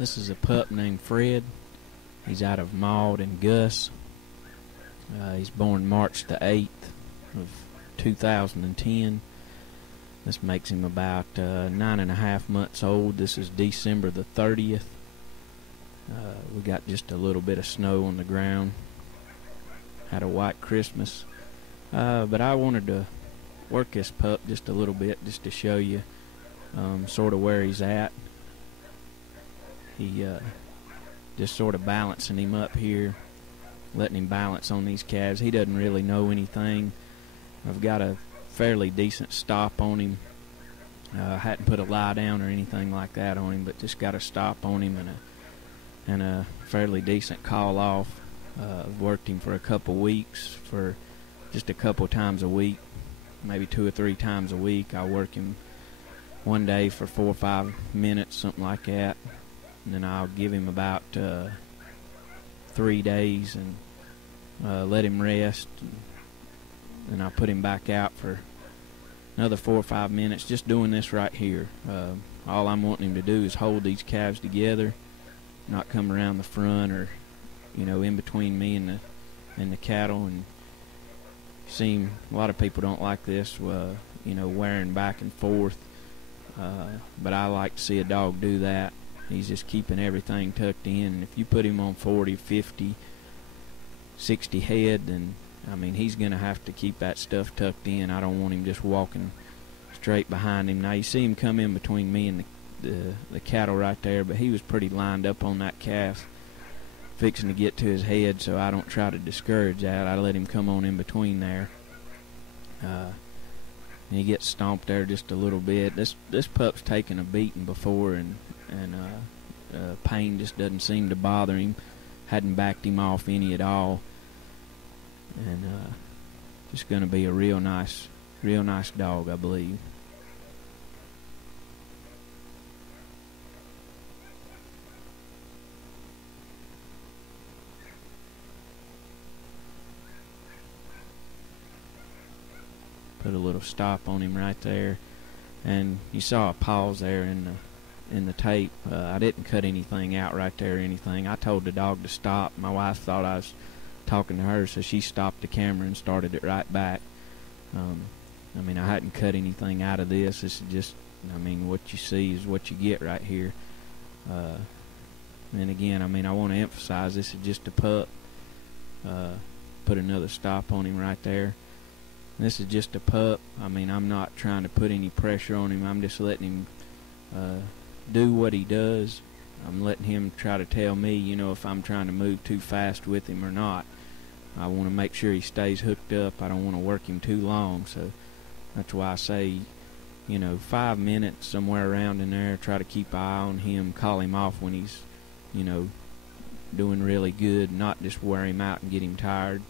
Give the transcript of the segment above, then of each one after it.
This is a pup named Fred. He's out of Maud and Gus. He's born March the 8th of 2010. This makes him about 9.5 months old. This is December the 30th. We got just a little bit of snow on the ground. Had a white Christmas. But I wanted to work this pup just a little bit just to show you sort of where he's at. He just sort of balancing him up here, letting him balance on these calves. He doesn't really know anything. I've got a fairly decent stop on him. Hadn't put a lie down or anything like that on him, but just got a stop on him and a fairly decent call off. I've worked him for a couple weeks, for just a couple times a week, maybe 2 or 3 times a week. I'll work him one day for 4 or 5 minutes, something like that, and then I'll give him about 3 days and let him rest, and I'll put him back out for another 4 or 5 minutes, just doing this right here. All I'm wanting him to do is hold these calves together, not come around the front or, in between me and the cattle. And seem a lot of people don't like this, wearing back and forth. But I like to see a dog do that. He's just keeping everything tucked in. And if you put him on 40, 50, 60 head, then he's going to have to keep that stuff tucked in. I don't want him just walking straight behind him. Now you see him come in between me and the cattle right there, but he was pretty lined up on that calf, fixing to get to his head, so I don't try to discourage that. I let him come on in between there. And he gets stomped there just a little bit. This pup's taken a beating before, and pain just doesn't seem to bother him. Hadn't backed him off any at all. And just going to be a real nice dog, I believe. Put a little stop on him right there, and you saw a pause there in the tape. I didn't cut anything out right there or anything. I told the dog to stop. My wife thought I was talking to her, so she stopped the camera and started it right back. I hadn't cut anything out of this. This is just, what you see is what you get right here. And again, I want to emphasize this is just a pup. Put another stop on him right there. This is just a pup. I'm not trying to put any pressure on him. I'm just letting him do what he does. I'm letting him try to tell me, if I'm trying to move too fast with him or not. I want to make sure he stays hooked up. I don't want to work him too long, so that's why I say, 5 minutes, somewhere around in there. Try to keep an eye on him, call him off when he's, doing really good, not just wear him out and get him tired.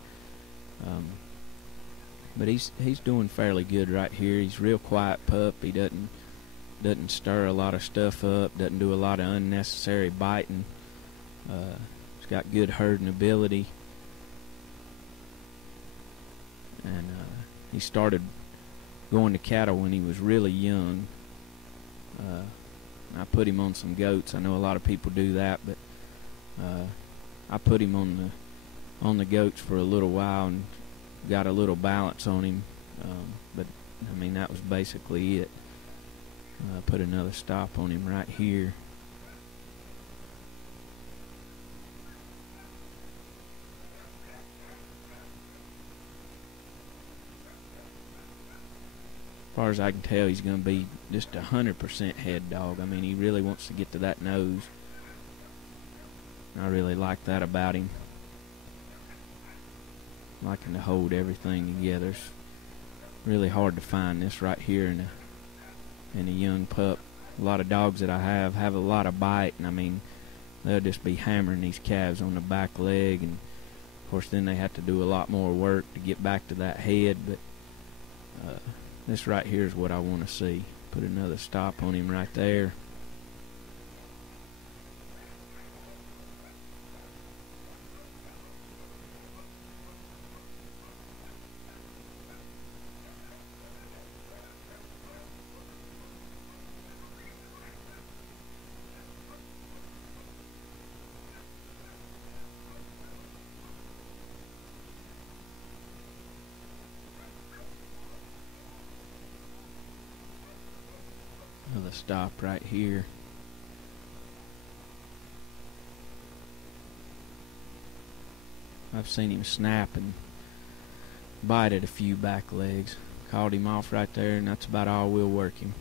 But he's doing fairly good right here. He's a real quiet pup. He doesn't stir a lot of stuff up, doesn't do a lot of unnecessary biting. He's got good herding ability. And he started going to cattle when he was really young. I put him on some goats. I know a lot of people do that, but I put him on the goats for a little while and got a little balance on him. But that was basically it. Put another stop on him right here. As far as I can tell, he's going to be just 100% head dog. He really wants to get to that nose. I really like that about him. Liking to hold everything together. It's really hard to find this right here in a young pup. A lot of dogs that I have a lot of bite, and they'll just be hammering these calves on the back leg, and of course then they have to do a lot more work to get back to that head. But this right here is what I want to see. Put another stop on him right there. a stop right here. I've seen him snap and bite at a few back legs. Called him off right there, and that's about all we'll work him.